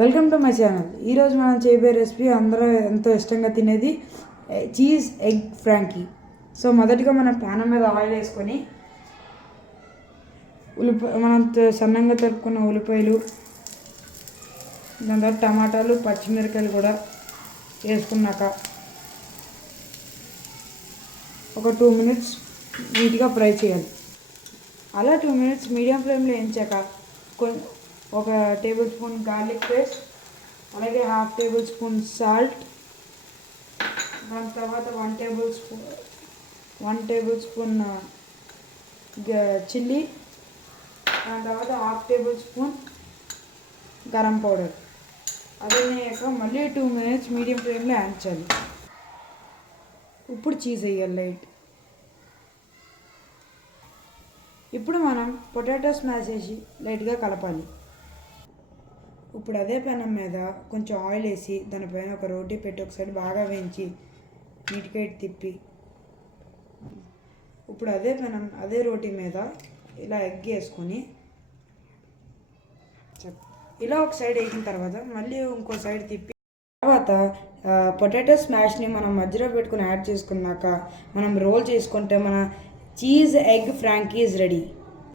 Welcome to my channel. ఈరోజు మనం చేయబోయే రెసిపీ అందరూ ఎంతో ఇష్టంగా తినేది చీజ్ ఎగ్ ఫ్రాంకీ. సో మొదటిగా మనం ప్యాన్ మీద ఆయిల్ వేసుకొని మనం సన్నంగా తరుపుకున్న ఉల్లిపాయలు, దాని తర్వాత టమాటాలు, పచ్చిమిరకాయలు కూడా వేసుకున్నాక ఒక 2 minutes నీట్గా ఫ్రై చేయాలి. అలా 2 minutes మీడియం ఫ్లేమ్లో వేయించాక ఒక టేబుల్ స్పూన్ గార్లిక్ పేస్ట్, అలాగే 1/2 tablespoon సాల్ట్, దాని తర్వాత 1 tablespoon చిల్లీ, దాని తర్వాత 1/2 tablespoon గరం పౌడర్. అదే మళ్ళీ 2 minutes మీడియం ఫ్లేమ్లో వేయించాలి. ఇప్పుడు చీజ్ వేయాలి లైట్. ఇప్పుడు మనం పొటాటో స్మాష్ చేసి లైట్గా కలపాలి. ఇప్పుడు అదే పెనం మీద కొంచెం ఆయిల్ వేసి దానిపైన ఒక రోటీ పెట్టి ఒకసారి బాగా వేయించి నీట్గా తిప్పి, ఇప్పుడు అదే రోటీ మీద ఇలా ఎగ్ వేసుకొని ఇలా ఒక సైడ్ వేసిన తర్వాత మళ్ళీ ఇంకో సైడ్ తిప్పి, తర్వాత పొటాటో స్మాష్ని మనం మధ్యలో పెట్టుకుని యాడ్ చేసుకున్నాక మనం రోల్ చేసుకుంటే మన cheese egg Frankie is ready.